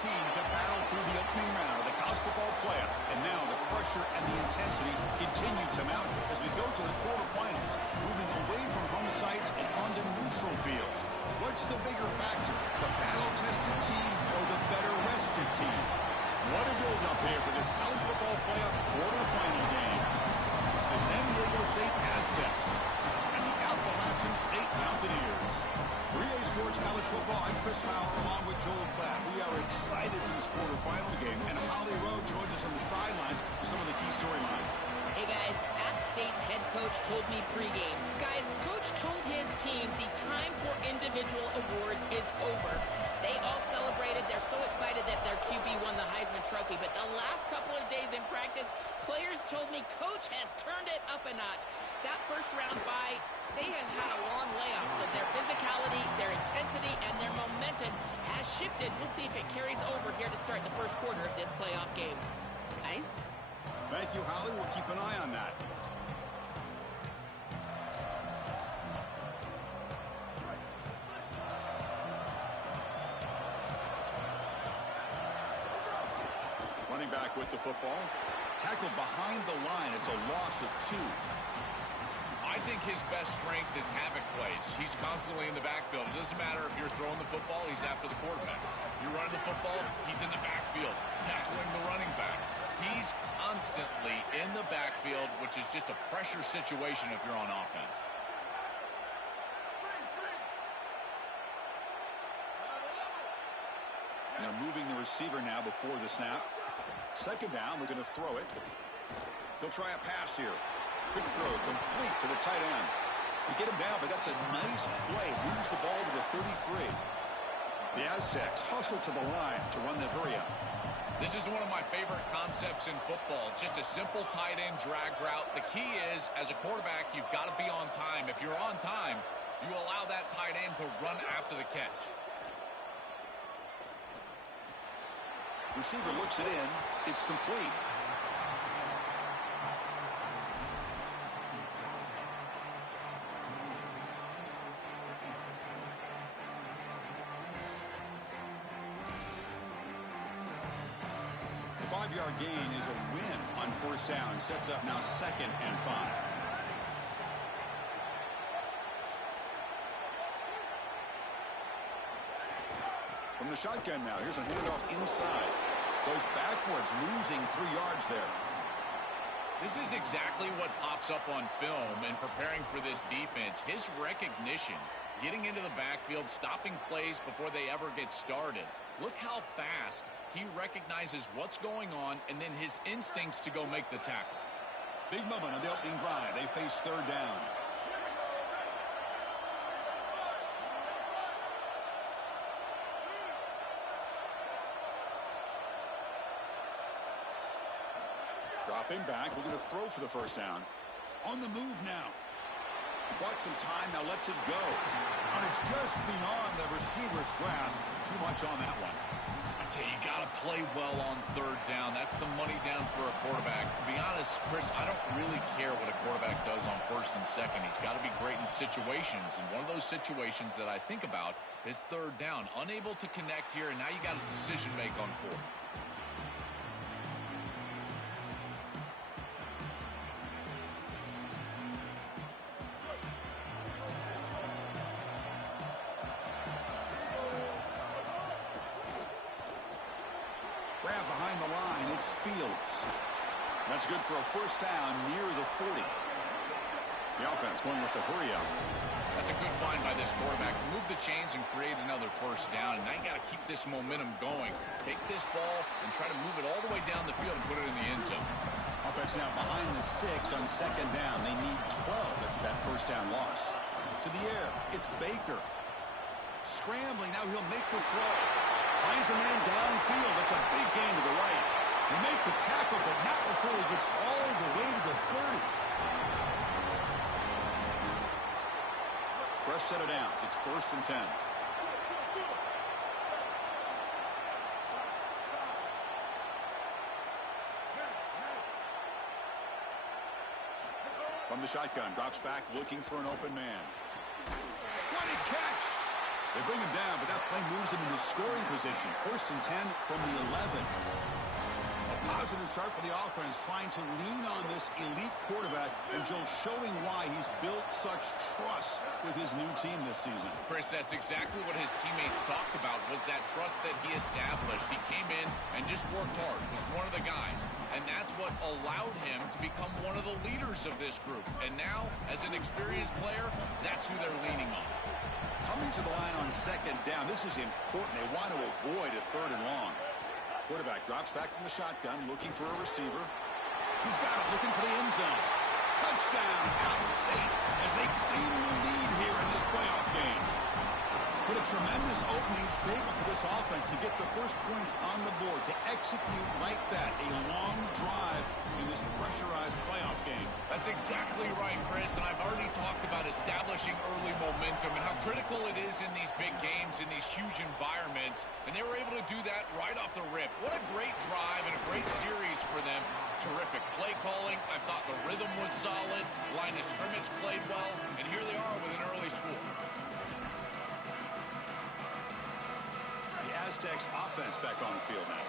teams have battled through the opening round of the college football playoff, and now the pressure and the intensity continue to mount as we go to the quarterfinals, moving away from home sites and onto neutral fields. What's the bigger factor, the battle-tested team or the better-rested team? What a build-up here for this college football playoff quarterfinal game. It's the San Diego State Aztecs and the Appalachian State Mountaineers. 3A Sports College Football, I'm Chris Fowler along with Joel Klatt. We are excited for this quarterfinal game, and Holly Rowe joins us on the sidelines for some of the key storylines. Hey guys, App State's head coach told me pregame. Guys, coach told his team the time for individual awards is over. They all celebrated. They're so excited that their QB won the Heisman Trophy. But the last couple of days in practice, players told me coach has turned it up a notch. That first round bye, they have had a long layoff. So their physicality, their intensity, and their momentum has shifted. We'll see if it carries over here to start the first quarter of this playoff game. Guys? Thank you, Holly. We'll keep an eye on that. Running back with the football. Tackled behind the line. It's a loss of 2. I think his best strength is havoc plays. He's constantly in the backfield. It doesn't matter if you're throwing the football, he's after the quarterback. You're running the football, he's in the backfield, tackling the running back. He's constantly in the backfield, which is just a pressure situation if you're on offense. Now moving the receiver now before the snap. Second down, we're going to throw it. He'll try a pass here. Quick throw, complete to the tight end. They get him down, but that's a nice play. Moves the ball to the 33. The Aztecs hustle to the line to run that hurry up. This is one of my favorite concepts in football. Just a simple tight end drag route. The key is, as a quarterback, you've got to be on time. If you're on time, you allow that tight end to run after the catch. Receiver looks it in. It's complete. The 5-yard gain is a win on first down. Sets up now 2nd and 5. From the shotgun now, here's a handoff inside. Goes backwards, losing 3 yards there. This is exactly what pops up on film in preparing for this defense. His recognition, getting into the backfield, stopping plays before they ever get started. Look how fast he recognizes what's going on and then his instincts to go make the tackle. Big moment on the opening drive. They face third down. Dropping back, we're going to throw for the first down. On the move now. Bought some time, now lets it go. And it's just beyond the receiver's grasp. Too much on that one. I tell you, you got to play well on third down. That's the money down for a quarterback. To be honest, Chris, I don't really care what a quarterback does on first and second. He's got to be great in situations. And one of those situations that I think about is third down. Unable to connect here, and now you got a decision to make on fourth. Grab behind the line, it's Fields. That's good for a first down near the 40. The offense going with the hurry up. That's a good find by this quarterback. Move the chains and create another first down. And now you got to keep this momentum going. Take this ball and try to move it all the way down the field and put it in the end zone. Offense now behind the 6 on second down. They need 12 after that first down loss. To the air, it's Baker. Scrambling, now he'll make the throw. Finds a man downfield. That's a big gain to the right. They make the tackle, but not before he gets all the way to the 30. Fresh set of downs. It's 1st and 10. From the shotgun, drops back looking for an open man. What a catch! They bring him down, but that play moves him into scoring position. 1st and 10 from the 11. A positive start for the offense, trying to lean on this elite quarterback, and Joe showing why he's built such trust with his new team this season. Chris, that's exactly what his teammates talked about, was that trust that he established. He came in and just worked hard, was one of the guys, and that's what allowed him to become one of the leaders of this group. And now, as an experienced player, that's who they're leaning on. Coming to the line on 2nd down, this is important. They want to avoid a 3rd and long. Quarterback drops back from the shotgun, looking for a receiver. He's got it, looking for the end zone. Touchdown, Out State, as they claim the lead here in this playoff game. What a tremendous opening statement for this offense to get the first points on the board, to execute like that, a long drive in this pressurized playoff game. That's exactly right, Chris, and I've already talked about establishing early momentum and how critical it is in these big games, in these huge environments, and they were able to do that right off the rip. What a great drive and a great series for them. Terrific play calling. I thought the rhythm was solid. Line of scrimmage played well, and here they are with an early score. Aztecs offense back on the field now.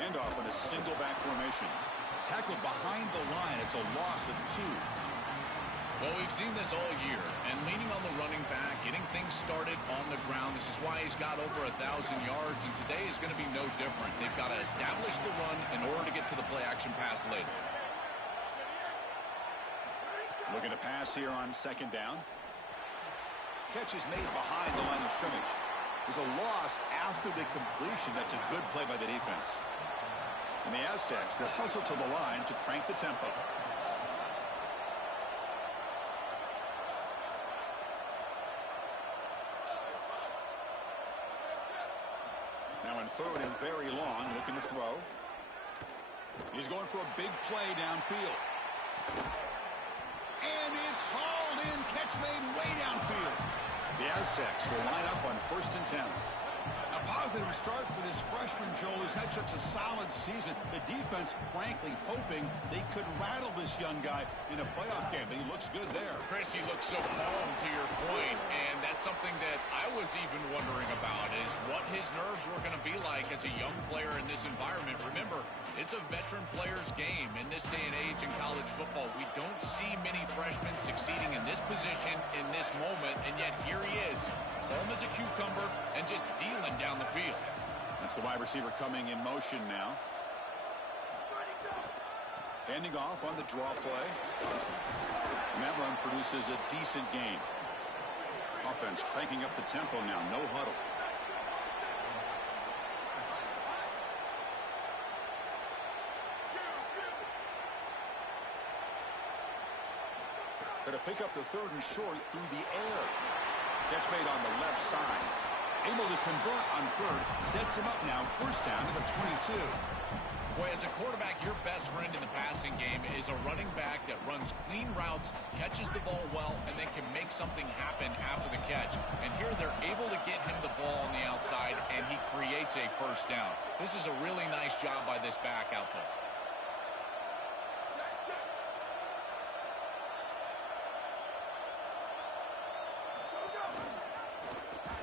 Handoff in a single back formation. Tackled behind the line. It's a loss of 2. Well, we've seen this all year, and leaning on the running back, getting things started on the ground. This is why he's got over 1,000 yards, and today is going to be no different. They've got to establish the run in order to get to the play-action pass later. Looking to pass here on 2nd down. Catch is made behind the line of scrimmage. There's a loss after the completion. That's a good play by the defense. And the Aztecs will hustle to the line to crank the tempo. Now in 3rd and very long, looking to throw. He's going for a big play downfield. And it's hauled in. Catch made way downfield. The Aztecs will line up on 1st and 10. A positive start for this freshman, Joel, who's had such a solid season. The defense, frankly, hoping they could rattle this young guy in a playoff game. But he looks good there. Chris, he looks so calm, to your point, and that's something that I was even wondering about, is what his nerves were going to be like as a young player in this environment. Remember, it's a veteran player's game in this day and age in college football. We don't see many freshmen succeeding in this position in this moment, and yet here he is, calm as a cucumber and just dealing down the field. That's the wide receiver coming in motion now. Handing off on the draw play. And that run produces a decent gain. Offense cranking up the tempo now. No huddle. Going to pick up the 3rd and short through the air. Catch made on the left side. Able to convert on 3rd. Sets him up now. 1st down to the 22. Boy, as a quarterback, your best friend in the passing game is a running back that runs clean routes, catches the ball well, and then can make something happen after the catch. And here they're able to get him the ball on the outside, and he creates a 1st down. This is a really nice job by this back out there.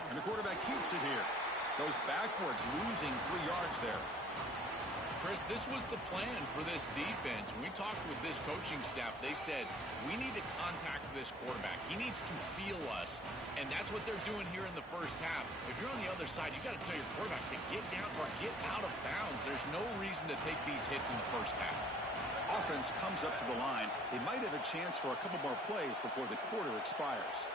And the quarterback keeps it here. Goes backwards, losing 3 yards there. Chris, this was the plan for this defense. When we talked with this coaching staff, they said, we need to contact this quarterback. He needs to feel us, and that's what they're doing here in the 1st half. If you're on the other side, you got to tell your quarterback to get down or get out of bounds. There's no reason to take these hits in the 1st half. Offense comes up to the line. They might have a chance for a couple more plays before the quarter expires.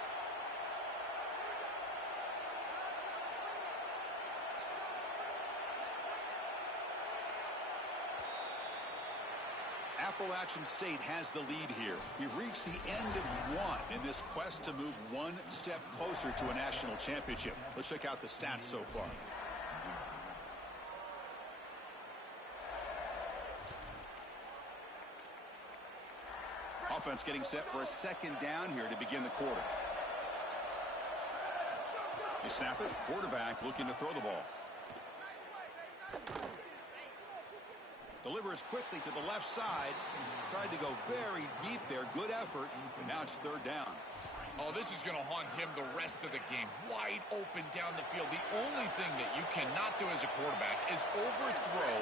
Appalachian State has the lead here. We've reached the end of one in this quest to move one step closer to a national championship. Let's check out the stats so far. Offense getting set for a 2nd down here to begin the quarter. They snap it. Quarterback looking to throw the ball. Delivers quickly to the left side. Tried to go very deep there. Good effort. And now it's 3rd down. Oh, this is going to haunt him the rest of the game. Wide open down the field. The only thing that you cannot do as a quarterback is overthrow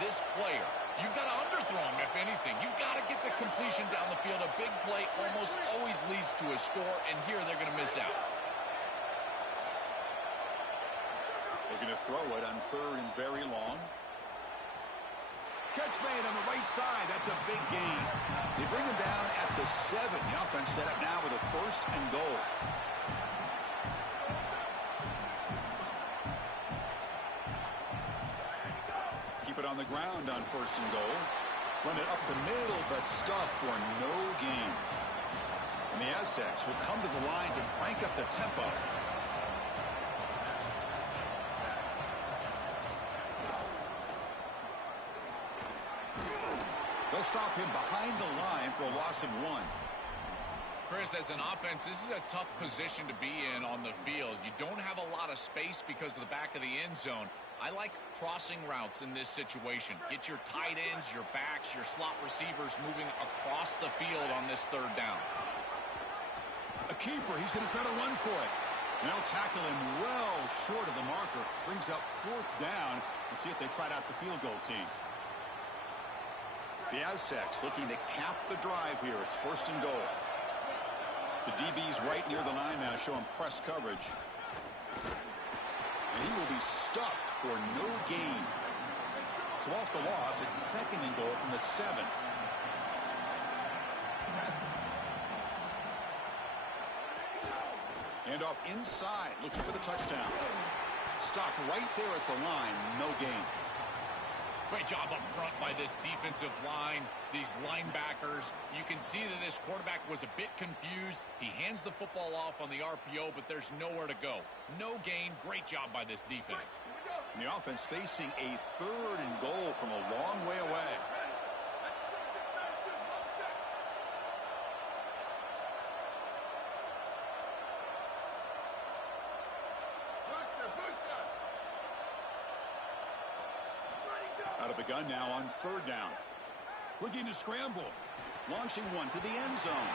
this player. You've got to underthrow him, if anything. You've got to get the completion down the field. A big play almost always leads to a score, and here they're going to miss out. Looking to throw it on 3rd and very long. Catch made on the right side. That's a big gain. They bring him down at the 7. The offense set up now with a 1st and goal. Keep it on the ground on 1st and goal. Run it up the middle, but stuff for no gain. And the Aztecs will come to the line to crank up the tempo. They'll stop him behind the line for a loss of 1. Chris, as an offense, this is a tough position to be in on the field. You don't have a lot of space because of the back of the end zone. I like crossing routes in this situation. Get your tight ends, your backs, your slot receivers moving across the field on this 3rd down. A keeper. He's going to try to run for it. And they'll tackle him well short of the marker. Brings up 4th down. We'll see if they tried out the field goal team. The Aztecs looking to cap the drive here. It's 1st and goal. The DB's right near the line now, showing press coverage. And he will be stuffed for no gain. So off the loss, it's 2nd and goal from the 7. And off inside, looking for the touchdown. Stopped right there at the line, no gain. Great job up front by this defensive line, these linebackers. You can see that this quarterback was a bit confused. He hands the football off on the RPO, but there's nowhere to go. No gain. Great job by this defense. And the offense facing a 3rd and goal from a long way away. Out of the gun now on 3rd down. Looking to scramble. Launching one to the end zone.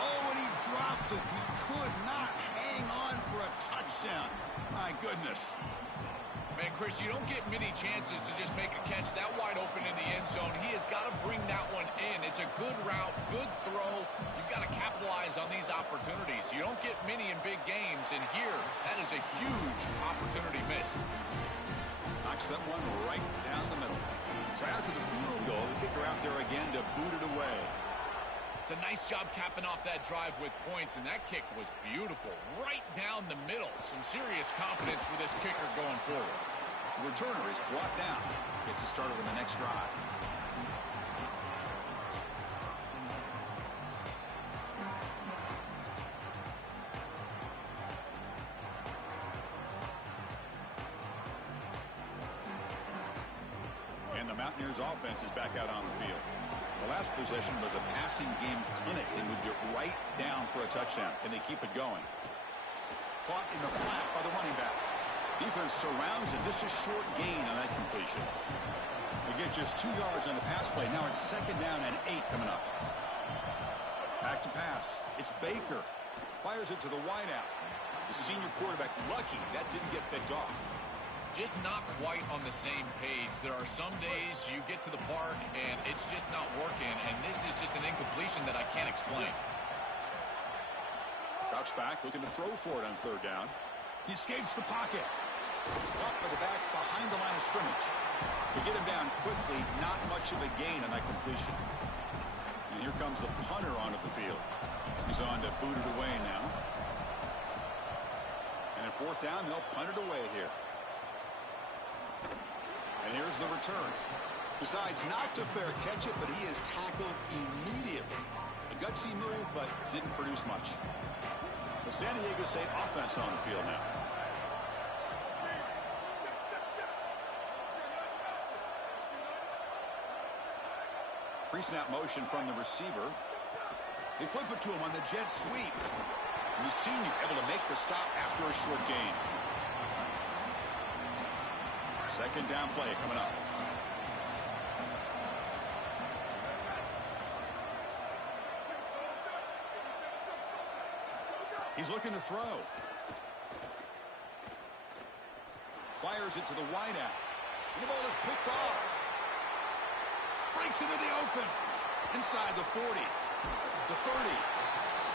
Oh, and he dropped it. He could not hang on for a touchdown. My goodness. Man, Chris, you don't get many chances to just make a catch that wide open in the end zone. He has got to bring that one in. It's a good route, good throw. You've got to capitalize on these opportunities. You don't get many in big games, and here, that is a huge opportunity missed. Knocks that one right down the middle. So after the field goal, the kicker out there again to boot it away. It's a nice job capping off that drive with points, and that kick was beautiful. Right down the middle. Some serious confidence for this kicker going forward. The returner is brought down. Gets us started on the next drive. And the Mountaineers offense is back out on the field. The last possession was a passing game clinic. They moved it right down for a touchdown. Can they keep it going? Caught in the flat by the running back. Defense surrounds him. Just a short gain on that completion. We get just 2 yards on the pass play. Now it's 2nd down and 8 coming up. Back to pass. It's Baker. Fires it to the wideout. The senior quarterback lucky that didn't get picked off. Just not quite on the same page. There are some days you get to the park and it's just not working, and this is just an incompletion that I can't explain. Drops back, looking to throw for it on 3rd down. He escapes the pocket. Caught by the back behind the line of scrimmage. They get him down quickly, not much of a gain on that completion. And here comes the punter onto the field. He's on to boot it away now. And at 4th down, they'll punt it away here. And here's the return. Decides not to fair catch it, but he is tackled immediately. A gutsy move, but didn't produce much. The San Diego State offense on the field now. Pre-snap motion from the receiver. They flip it to him on the jet sweep. And the senior able to make the stop after a short gain. 2nd down play coming up. He's looking to throw. Fires it to the wideout. And the ball is picked off. Breaks into the open. Inside the 40. The 30.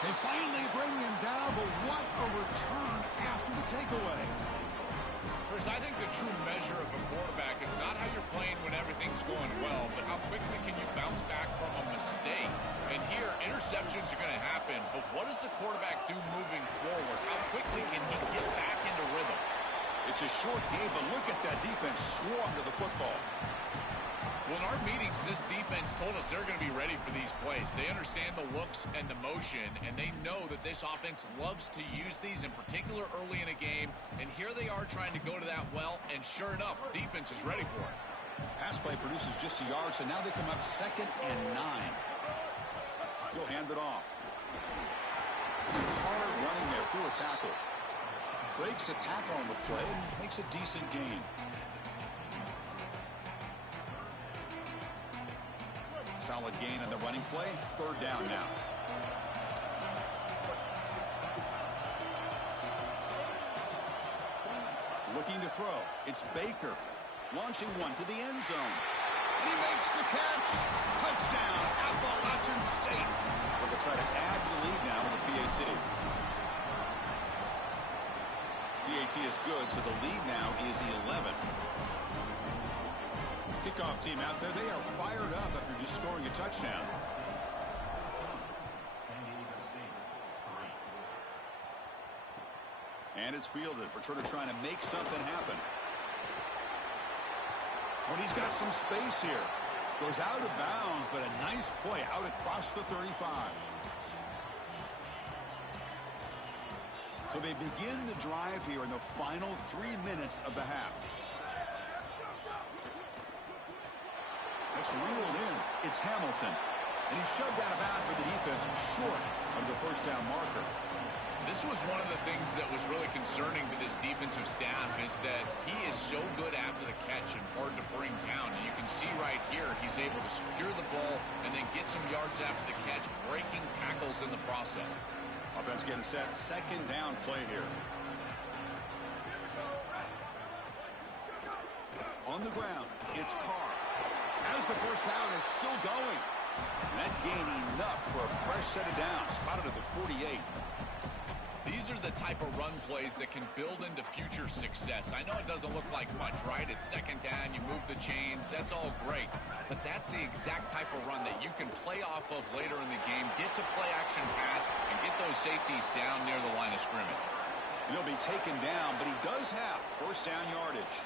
They finally bring him down, but what a return after the takeaway. Chris, I think the true measure of a quarterback is not how you're playing when everything's going well, but how quickly can you bounce back from a mistake. And here, interceptions are going to happen, but what does the quarterback do moving forward? How quickly can he get back into rhythm? It's a short game, but look at that defense swarm to the football. Well, in our meetings, this defense told us they're going to be ready for these plays. They understand the looks and the motion, and they know that this offense loves to use these, in particular early in a game. And here they are trying to go to that well, and sure enough, defense is ready for it. Pass play produces just a yard, so now they come up 2nd and 9. He'll hand it off. It's hard running there through a tackle. Breaks a tackle on the play and makes a decent gain. Solid gain on the running play. 3rd down now. Looking to throw. It's Baker. Launching one to the end zone. And he makes the catch. Touchdown, Appalachian State. They'll try to add to the lead now with the PAT. PAT is good, so the lead now is 11. Kickoff team out there. They are fired up after just scoring a touchdown. And it's fielded. Returner trying to make something happen. But he's got some space here. Goes out of bounds, but a nice play out across the 35. So they begin the drive here in the final 3 minutes of the half. It's reeled in. It's Hamilton. And he's shoved out of bounds by the defense short of the first down marker. This was one of the things that was really concerning to this defensive staff is that he is so good after the catch and hard to bring down. And you can see right here he's able to secure the ball and then get some yards after the catch, breaking tackles in the process. Offense getting set. 2nd down play here. On the ground, it's Carr. As the first down is still going. And that gained enough for a fresh set of downs. Spotted at the 48. These are the type of run plays that can build into future success. I know it doesn't look like much, right? It's 2nd down, you move the chains, that's all great. But that's the exact type of run that you can play off of later in the game, get to play action pass, and get those safeties down near the line of scrimmage. He'll be taken down, but he does have first down yardage.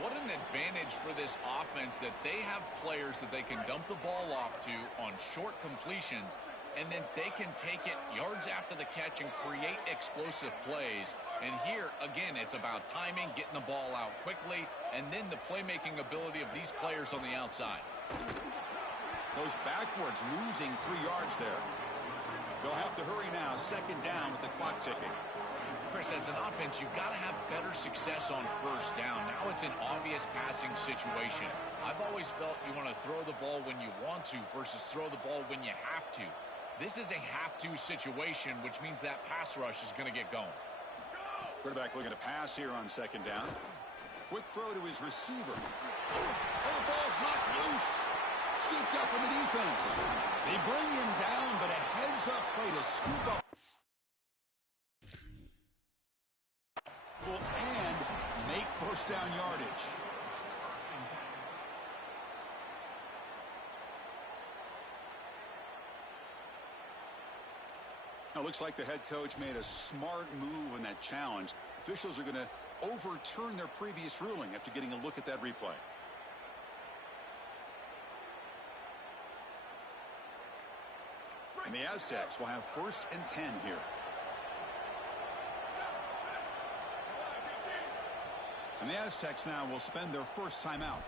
What an advantage for this offense that they have players that they can dump the ball off to on short completions, and then they can take it yards after the catch and create explosive plays. And here, again, it's about timing, getting the ball out quickly, and then the playmaking ability of these players on the outside. Goes backwards, losing 3 yards there. They'll have to hurry now. 2nd down with the clock ticking. Chris, as an offense, you've got to have better success on first down. Now it's an obvious passing situation. I've always felt you want to throw the ball when you want to versus throw the ball when you have to. This is a have-to situation, which means that pass rush is going to get going. Quarterback looking to pass here on 2nd down. Quick throw to his receiver. Oh, the ball's knocked loose. Scooped up in the defense. They bring him down, but a heads-up play to scoop up. And make first down yardage. Now, looks like the head coach made a smart move in that challenge. Officials are going to overturn their previous ruling after getting a look at that replay. And the Aztecs will have 1st and 10 here. And the Aztecs now will spend their first timeout.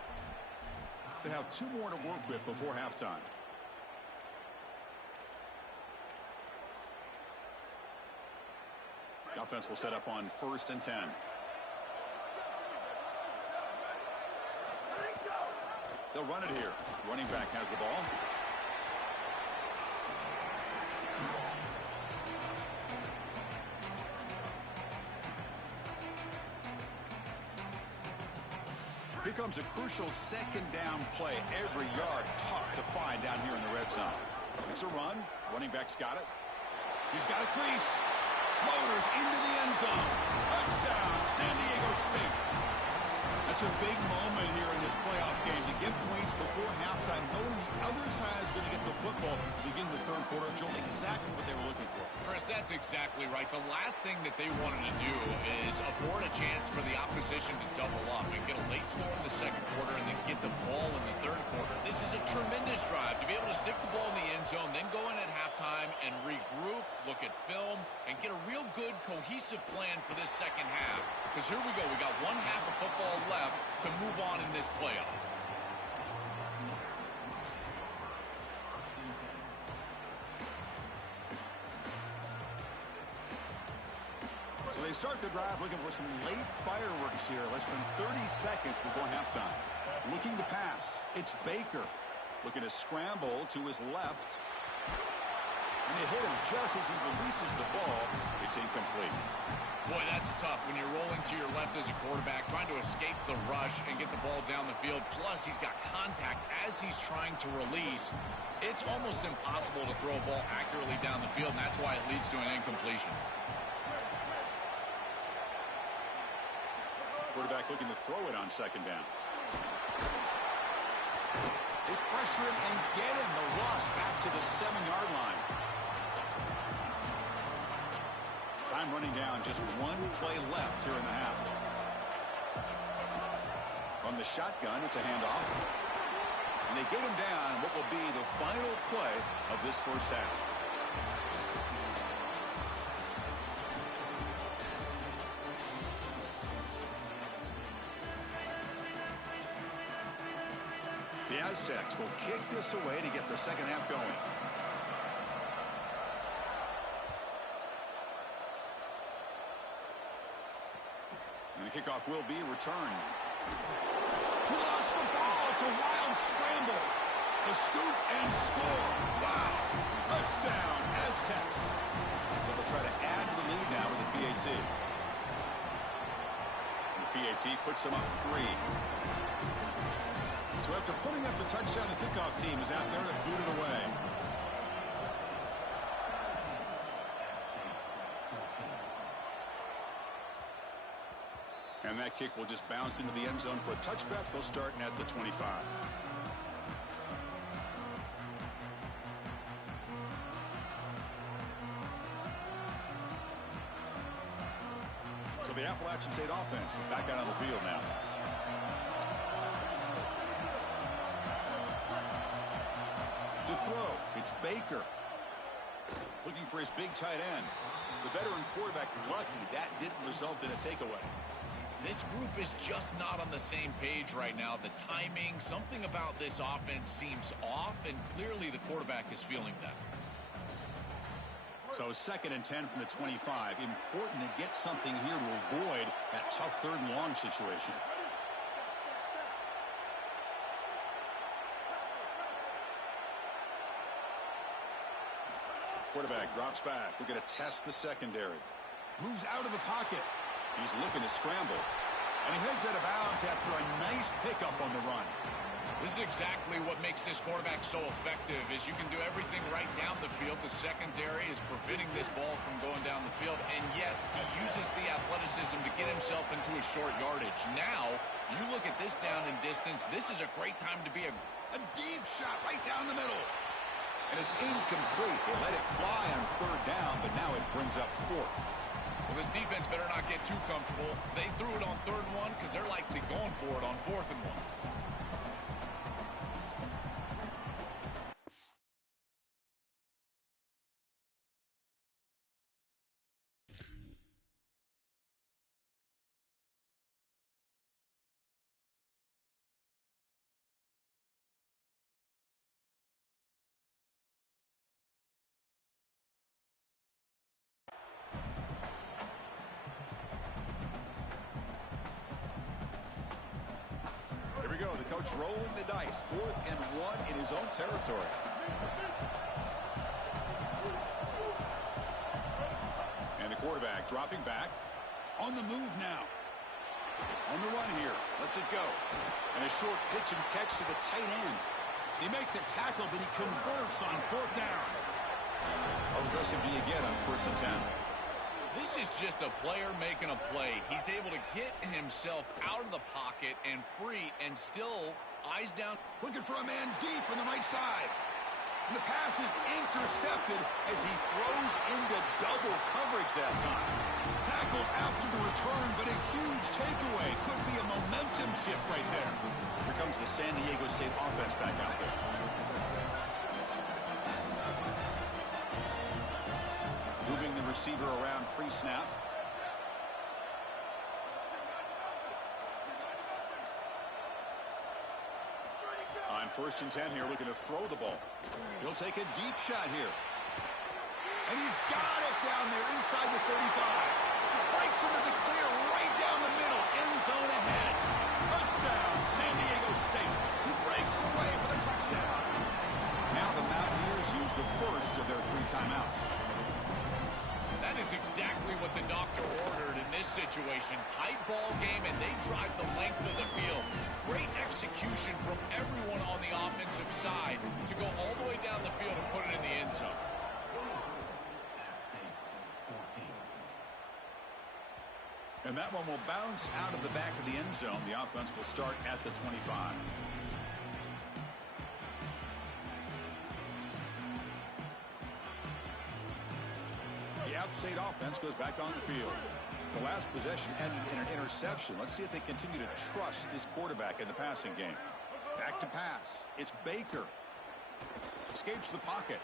They have 2 more to work with before halftime. The offense will set up on 1st and 10. They'll run it here. Running back has the ball. Here comes a crucial second down play. Every yard tough to find down here in the red zone. It's a run. Running back's got it. He's got a crease. Motors into the end zone. Touchdown, San Diego State. That's a big moment here in this playoff game to get points before halftime, knowing the other side is going to get the football to begin the third quarter. Joel, exactly what they were looking for. Chris, that's exactly right. The last thing that they wanted to do is afford a chance for the opposition to double up and get a late score in the second quarter and then get the ball in the third quarter. This is a tremendous drive to be able to stick the ball in the end zone, then go in at halftime and regroup, look at film, and get a real good, cohesive plan for this second half. Because here we go. We got one half of football left to move on in this playoff. So they start the drive looking for some late fireworks here, less than 30 seconds before halftime. Looking to pass. It's Baker. Looking to scramble to his left. And they hit him just as he releases the ball. It's incomplete. Boy, that's tough when you're rolling to your left as a quarterback, trying to escape the rush and get the ball down the field. Plus, he's got contact as he's trying to release. It's almost impossible to throw a ball accurately down the field, and that's why it leads to an incompletion. Quarterback looking to throw it on second down. They pressure him and get him. The loss back to the 7-yard line. Time running down, just one play left here in the half. From the shotgun, it's a handoff. And they get him down what will be the final play of this first half. The Aztecs will kick this away to get the second half going. And the kickoff will be returned. He lost the ball. It's a wild scramble. The scoop and score. Wow. Touchdown, Aztecs. So they'll try to add to the lead now with the PAT. And the PAT puts them up 3. So after putting up the touchdown, the kickoff team is out there to boot it away. And that kick will just bounce into the end zone for a touchback. They'll start at the 25. So the Appalachian State offense back out on the field now. To throw, it's Baker. Looking for his big tight end. The veteran quarterback lucky that didn't result in a takeaway. This group is just not on the same page right now. The timing, something about this offense seems off, and clearly the quarterback is feeling that. So 2nd and 10 from the 25. Important to get something here to avoid that tough 3rd and long situation. Quarterback drops back. We're going to test the secondary. Moves out of the pocket. He's looking to scramble. And he heads out of bounds after a nice pickup on the run. This is exactly what makes this quarterback so effective, is you can do everything right down the field. The secondary is preventing this ball from going down the field, and yet he uses the athleticism to get himself into a short yardage. Now, you look at this down and distance, this is a great time to be a deep shot right down the middle. And it's incomplete. They let it fly on 3rd down, but now it brings up 4th. Well, this defense better not get too comfortable. They threw it on 3rd and 1 because they're likely going for it on 4th and 1. The coach rolling the dice. 4th and 1 in his own territory. And the quarterback dropping back. On the move now. On the run here. Lets it go. And a short pitch and catch to the tight end. They make the tackle, but he converts on 4th down. How aggressive do you get on 1st and 10? This is just a player making a play. He's able to get himself out of the pocket and free and still eyes down. Looking for a man deep on the right side. And the pass is intercepted as he throws into double coverage that time. Tackled after the return, but a huge takeaway. Could be a momentum shift right there. Here comes the San Diego State offense back out there. Moving the receiver around pre-snap. On 1st and 10 here, looking to throw the ball. He'll take a deep shot here. And he's got it down there inside the 35. Breaks into the clear right down the middle. End zone ahead. Touchdown, San Diego State. He breaks away for the touchdown. Now the Mountaineers use the first of their 3 timeouts. That is exactly what the doctor ordered in this situation. Tight ball game, and they drive the length of the field. Great execution from everyone on the offensive side to go all the way down the field and put it in the end zone. And that one will bounce out of the back of the end zone. The offense will start at the 25. The App State offense goes back on the field. The last possession ended in an interception. Let's see if they continue to trust this quarterback in the passing game. Back to pass. It's Baker. Escapes the pocket.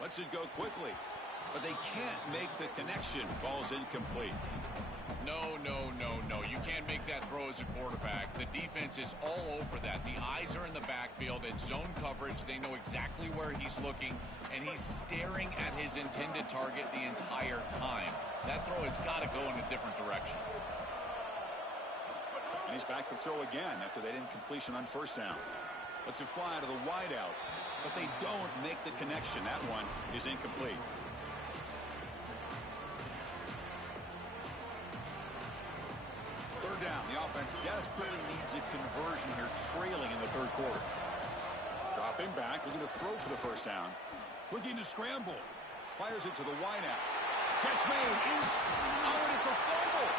Lets it go quickly. But they can't make the connection. Ball's incomplete. No, no, no, no. You can't make that throw as a quarterback. The defense is all over that. The eyes are in the backfield. It's zone coverage. They know exactly where he's looking, and he's staring at his intended target the entire time. That throw has got to go in a different direction. And he's back to throw again after that incompletion on 1st down. Lets it fly to the wideout, but they don't make the connection. That one is incomplete. Down. The offense desperately needs a conversion here, trailing in the 3rd quarter. Dropping back, looking to throw for the 1st down. Looking to scramble. Fires it to the wideout. Catch made. Oh, it is a fumble.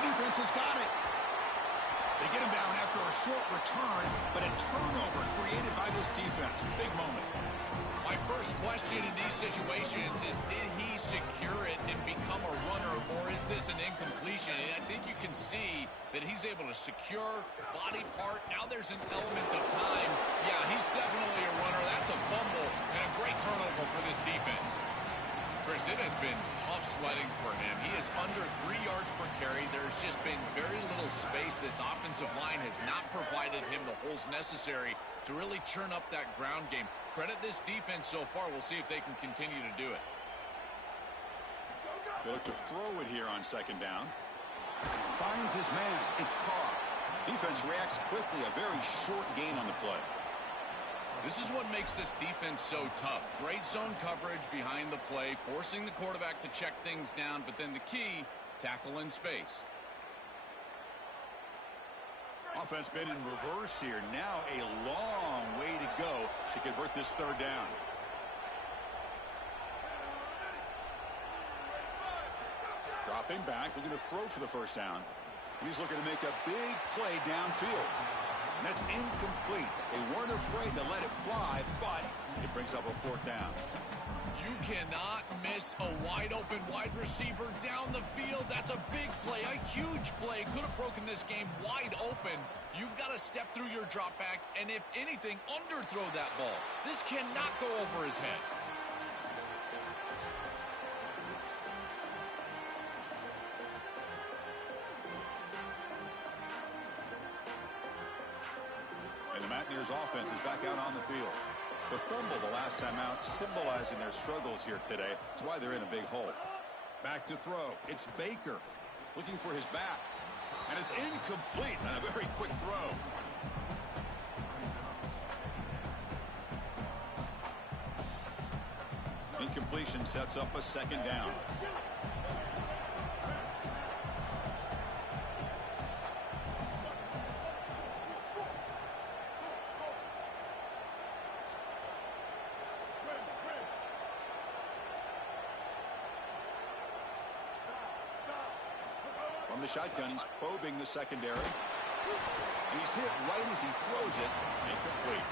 The defense has got it. They get him down after a short return, but a turnover created by this defense. Big moment. My first question in these situations is, did he secure it and become a runner, or is this an incompletion? And I think you can see that he's able to secure body part. Now there's an element of time. Yeah, he's definitely a runner. That's a fumble and a great turnover for this defense. Chris, it has been tough sledding for him. He is under 3 yards per carry. There's just been very little space. This offensive line has not provided him the holes necessary to really churn up that ground game. Credit this defense so far. We'll see if they can continue to do it. They look to throw it here on 2nd down. Finds his man. It's Carr. Defense reacts quickly. A very short gain on the play. This is what makes this defense so tough. Great zone coverage behind the play, forcing the quarterback to check things down, but then the key, tackle in space. Offense been in reverse here. Now a long way to go to convert this 3rd down. Dropping back, looking to throw for the 1st down. He's looking to make a big play downfield. And that's incomplete. They weren't afraid to let it fly, but it brings up a 4th down. You cannot miss a wide-open wide receiver down the field. That's a big play, a huge play. Could have broken this game wide open. You've got to step through your drop back and, if anything, underthrow that ball. This cannot go over his head. And the Mountaineers offense is back out on the field. The fumble the last time out, symbolizing their struggles here today. That's why they're in a big hole. Back to throw. It's Baker looking for his back. And it's incomplete on a very quick throw. Incompletion sets up a 2nd down. From the shotgun, he's probing the secondary. And he's hit right as he throws it. Incomplete.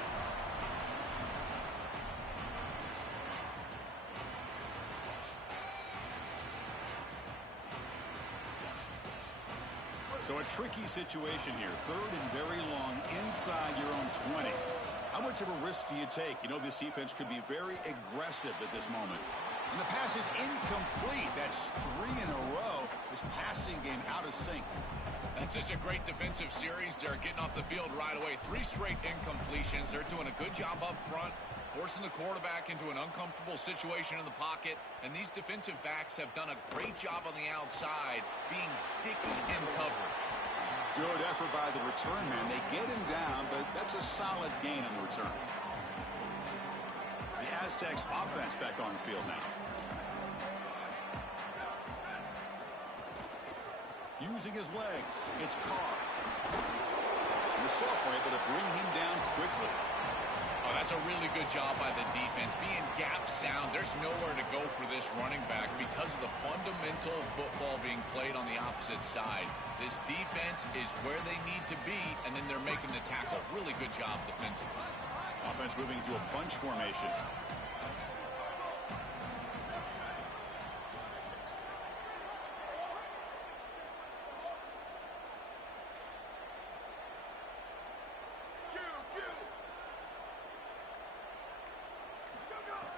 So a tricky situation here. 3rd and very long inside your own 20. How much of a risk do you take? You know, this defense could be very aggressive at this moment. And the pass is incomplete. That's 3 in a row. This passing game out of sync. That's just a great defensive series. They're getting off the field right away. 3 straight incompletions. They're doing a good job up front, forcing the quarterback into an uncomfortable situation in the pocket. And these defensive backs have done a great job on the outside, being sticky in coverage. Good effort by the return man. They get him down, but that's a solid gain on the return. The Aztecs offense back on the field now. Using his legs, it's Carr. And the sophomore able to bring him down quickly. Oh, that's a really good job by the defense. Being gap sound, there's nowhere to go for this running back because of the fundamental football being played on the opposite side. This defense is where they need to be, and then they're making the tackle. Really good job defensively. Offense moving to a bunch formation.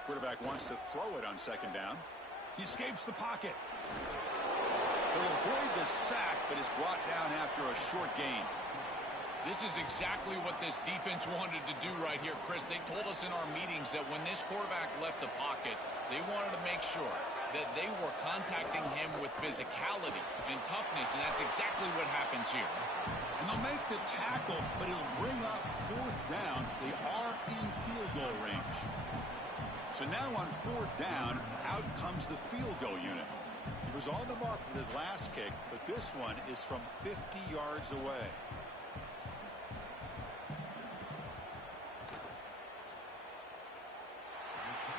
Quarterback wants to throw it on 2nd down. He escapes the pocket. He'll avoid the sack, but is brought down after a short gain. This is exactly what this defense wanted to do right here, Chris. They told us in our meetings that when this quarterback left the pocket, they wanted to make sure that they were contacting him with physicality and toughness, and that's exactly what happens here. And they'll make the tackle, but it'll bring up 4th down. They are in field goal range. So now on 4th down, out comes the field goal unit. He was on the mark with his last kick, but this one is from 50 yards away.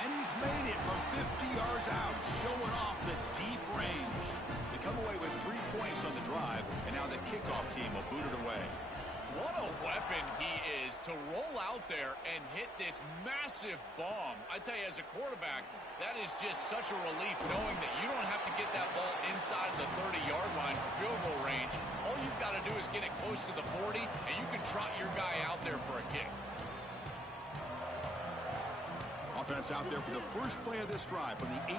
And he's made it from 50 yards out, showing off the deep range. They come away with 3 points on the drive, and now the kickoff team will boot it away. What a weapon he is to roll out there and hit this massive bomb. I tell you, as a quarterback, that is just such a relief knowing that you don't have to get that ball inside the 30-yard line for field goal range. All you've got to do is get it close to the 40, and you can trot your guy out there for a kick. Offense out there for the first play of this drive from the 18.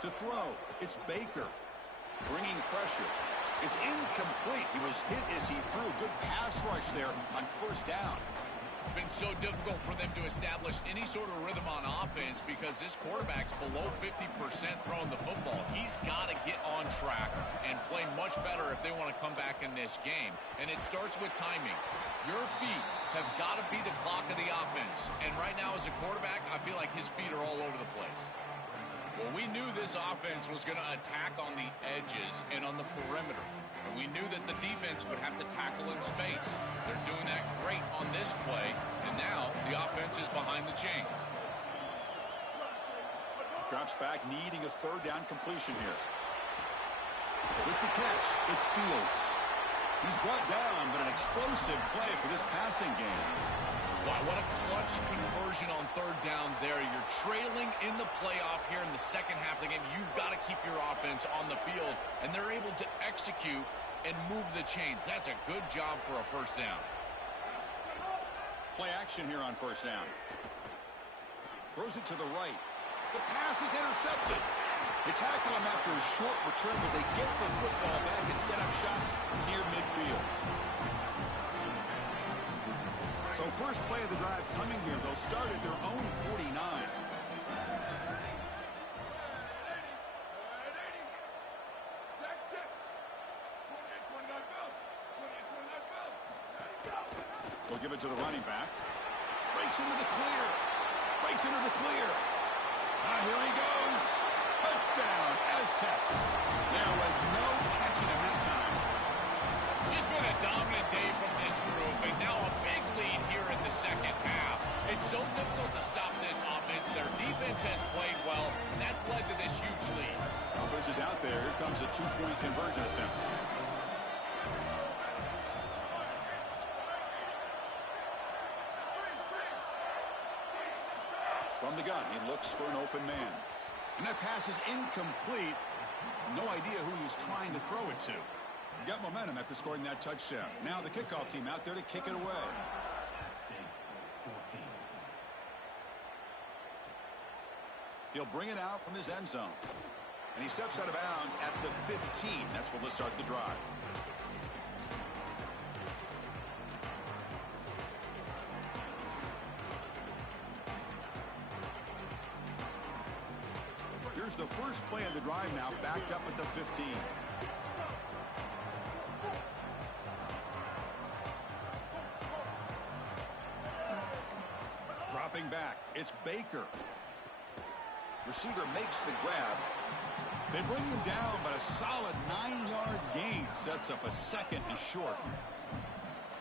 To throw, it's Baker. Bringing pressure. It's incomplete. He was hit as he threw. Good pass rush there on 1st down. It's been so difficult for them to establish any sort of rhythm on offense because this quarterback's below 50% throwing the football. He's got to get on track and play much better if they want to come back in this game. And it starts with timing. Your feet have got to be the clock of the offense. And right now as a quarterback, I feel like his feet are all over the place. Well, we knew this offense was going to attack on the edges and on the perimeter. And we knew that the defense would have to tackle in space. They're doing that great on this play. And now the offense is behind the chains. Drops back, needing a 3rd down completion here. With the catch, it's Fields. He's brought down, but an explosive play for this passing game. Wow, what a clutch conversion on 3rd down there. You're trailing in the playoff here in the second half of the game. You've got to keep your offense on the field, and they're able to execute and move the chains. That's a good job for a 1st down. Play action here on 1st down. Throws it to the right. The pass is intercepted. They tackle him after a short return, but they get the football back and set up shop near midfield. So first play of the drive coming here. They'll start at their own 49. They'll give it to the running back. Breaks into the clear. Breaks into the clear. Here he goes. Touchdown, Aztecs. There was no catching him that time. Just been a dominant day from this group, and now a big lead here in the second half. It's so difficult to stop this offense. Their defense has played well, and that's led to this defense is out there. Here comes a two-point conversion attempt. From the gun, he looks for an open man. And that pass is incomplete. No idea who he was trying to throw it to. Got momentum after scoring that touchdown. Now the kickoff team out there to kick it away. He'll bring it out from his end zone. And he steps out of bounds at the 15. That's where they'll start the drive. Here's the first play of the drive now, backed up at the 15. Dropping back, it's Baker. Receiver makes the grab. They bring him down, but a solid 9-yard gain sets up a second and short.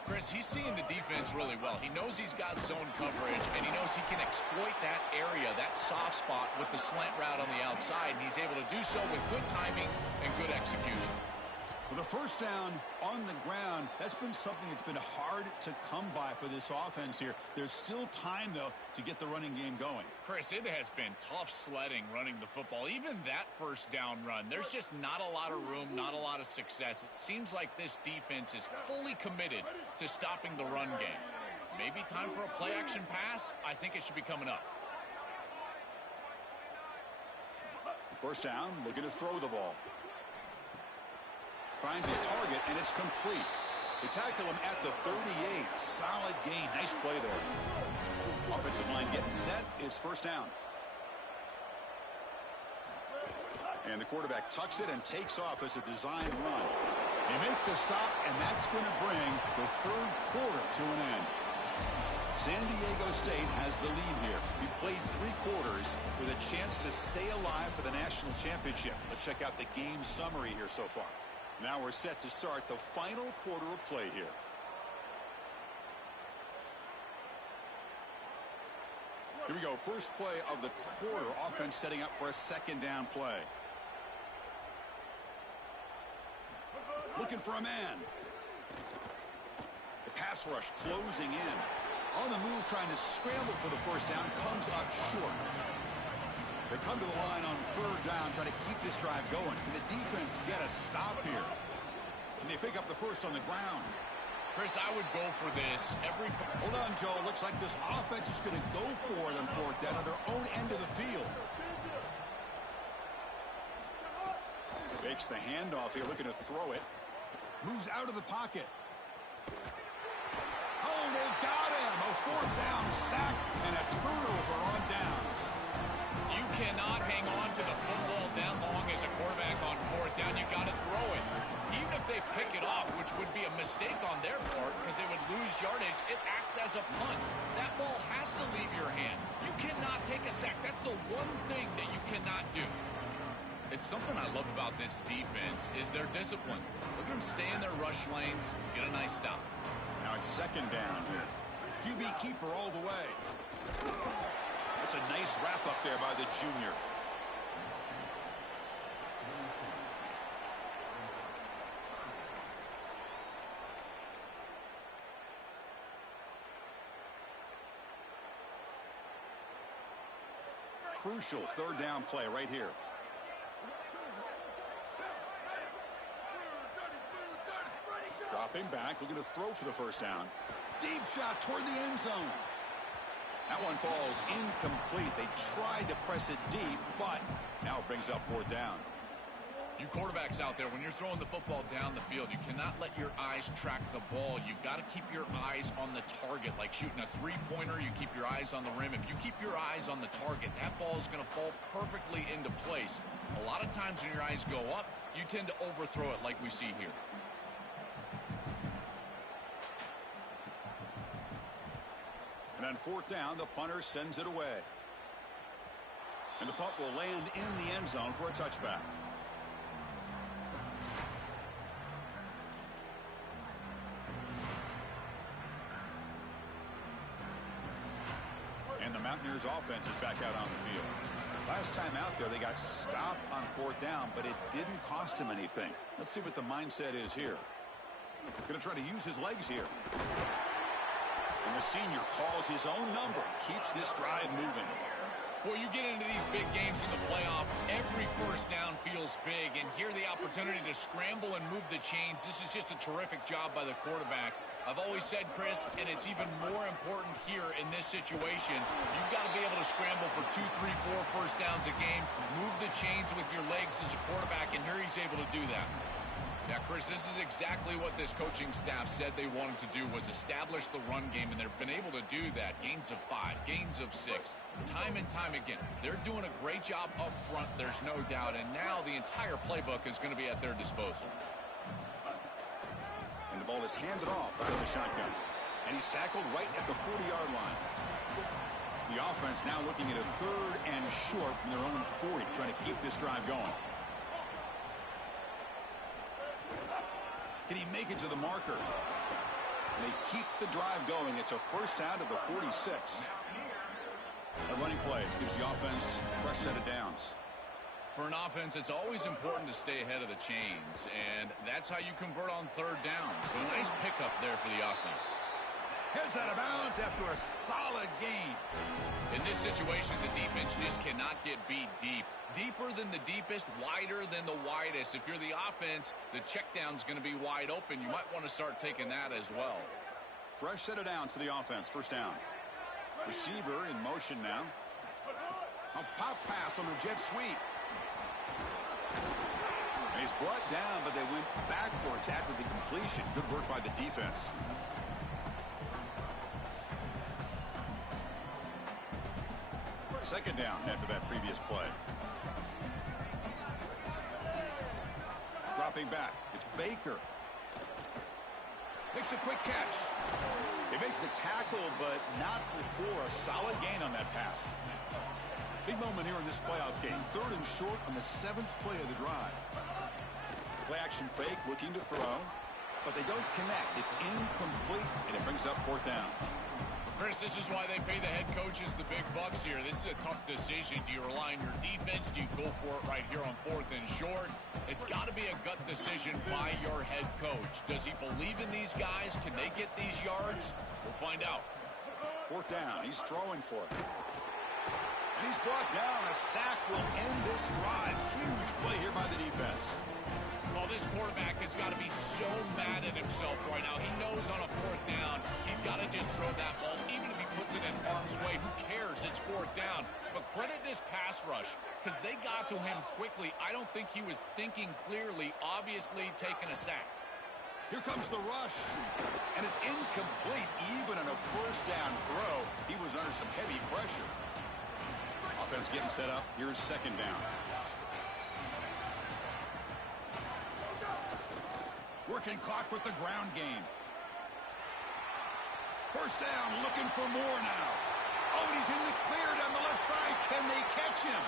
Chris, he's seeing the defense really well. He knows he's got zone coverage, and he knows he can exploit that area, that soft spot, with the slant route on the outside. And he's able to do so with good timing and good execution. With a first down on the ground, that's been something that's been hard to come by for this offense here. There's still time, though, to get the running game going. Chris, it has been tough sledding running the football. Even that first down run, there's just not a lot of room, not a lot of success. It seems like this defense is fully committed to stopping the run game. Maybe time for a play-action pass? I think it should be coming up. First down, looking to throw the ball. Finds his target, and it's complete. They tackle him at the 38. Solid gain. Nice play there. Offensive line getting set. It's first down. And the quarterback tucks it and takes off as a designed run. They make the stop, and that's going to bring the third quarter to an end. San Diego State has the lead here. We played 3 quarters with a chance to stay alive for the national championship. Let's check out the game summary here so far. Now we're set to start the final quarter of play here. Here we go. First play of the quarter. Offense setting up for a second down play. Looking for a man. The pass rush closing in. On the move, trying to scramble for the first down. Comes up short. They come to the line on third down, trying to keep this drive going. Can the defense get a stop here? Can they pick up the first on the ground? Chris, I would go for this. Hold on, Joe. Looks like this offense is going to go for them, fourth down, on their own end of the field. Fakes the handoff here, looking to throw it. Moves out of the pocket. Oh, they've got him. A fourth down sack and a turnover on downs. You cannot hang on to the football that long as a quarterback on fourth down. You got to throw it. Even if they pick it off, which would be a mistake on their part because they would lose yardage, it acts as a punt. That ball has to leave your hand. You cannot take a sack. That's the one thing that you cannot do. It's something I love about this defense is their discipline. Look at them stay in their rush lanes, get a nice stop. Now it's second down here. QB keeper all the way. That's a nice wrap up there by the junior. Crucial third down play right here. Dropping back, looking to throw for the first down. Deep shot toward the end zone. That one falls incomplete. They tried to press it deep, but now it brings up fourth down. You quarterbacks out there, when you're throwing the football down the field, you cannot let your eyes track the ball. You've got to keep your eyes on the target. Like shooting a three-pointer, you keep your eyes on the rim. If you keep your eyes on the target, that ball is going to fall perfectly into place. A lot of times when your eyes go up, you tend to overthrow it like we see here. And on fourth down, the punter sends it away. And the punt will land in the end zone for a touchback. And the Mountaineers offense is back out on the field. Last time out there, they got stopped on 4th down, but it didn't cost him anything. Let's see what the mindset is here. Going to try to use his legs here. And the senior calls his own number, keeps this drive moving. Well, you get into these big games in the playoff, every first down feels big, and here the opportunity to scramble and move the chains. This is just a terrific job by the quarterback. I've always said, Chris, and it's even more important here in this situation, you've got to be able to scramble for 2, 3, 4 first downs a game, move the chains with your legs as a quarterback, and here he's able to do that. Yeah, Chris, this is exactly what this coaching staff said they wanted to do, was establish the run game, and they've been able to do that. Gains of 5, gains of 6, time and time again. They're doing a great job up front, there's no doubt, and now the entire playbook is going to be at their disposal. And the ball is handed off out of the shotgun. And he's tackled right at the 40-yard line. The offense now looking at a 3rd and short from their own 40, trying to keep this drive going. Can he make it to the marker? They keep the drive going. It's a first down to the 46. A running play gives the offense a fresh set of downs. For an offense, it's always important to stay ahead of the chains, and that's how you convert on 3rd down. So a nice pickup there for the offense. Heads out of bounds after a solid gain. In this situation, the defense just cannot get beat deep. Deeper than the deepest, wider than the widest. If you're the offense, the check down's going to be wide open. You might want to start taking that as well. Fresh set of downs for the offense. First down. Receiver in motion now. A pop pass on the jet sweep. And he's brought down, but they went backwards after the completion. Good work by the defense. Second down after that previous play. Dropping back. It's Baker. Makes a quick catch. They make the tackle, but not before a solid gain on that pass. Big moment here in this playoff game. 3rd and short on the 7th play of the drive. Play action fake, looking to throw, but they don't connect. It's incomplete, and it brings up 4th down. Chris, this is why they pay the head coaches the big bucks here. This is a tough decision. Do you rely on your defense? Do you go for it right here on 4th and short? It's got to be a gut decision by your head coach. Does he believe in these guys? Can they get these yards? We'll find out. 4th down. He's throwing for it. And he's brought down. A sack will end this drive. Huge play here by the defense. Well, this quarterback has got to be so mad at himself right now. He knows on a 4th down, he's got to just throw that ball. Even if he puts it in harm's way, who cares? It's 4th down. But credit this pass rush, because they got to him quickly. I don't think he was thinking clearly, obviously taking a sack. Here comes the rush, and it's incomplete. Even on a first down throw, he was under some heavy pressure. Offense getting set up. Here's 2nd down. Working clock with the ground game. First down, looking for more now. Oh, and he's in the clear down the left side. Can they catch him?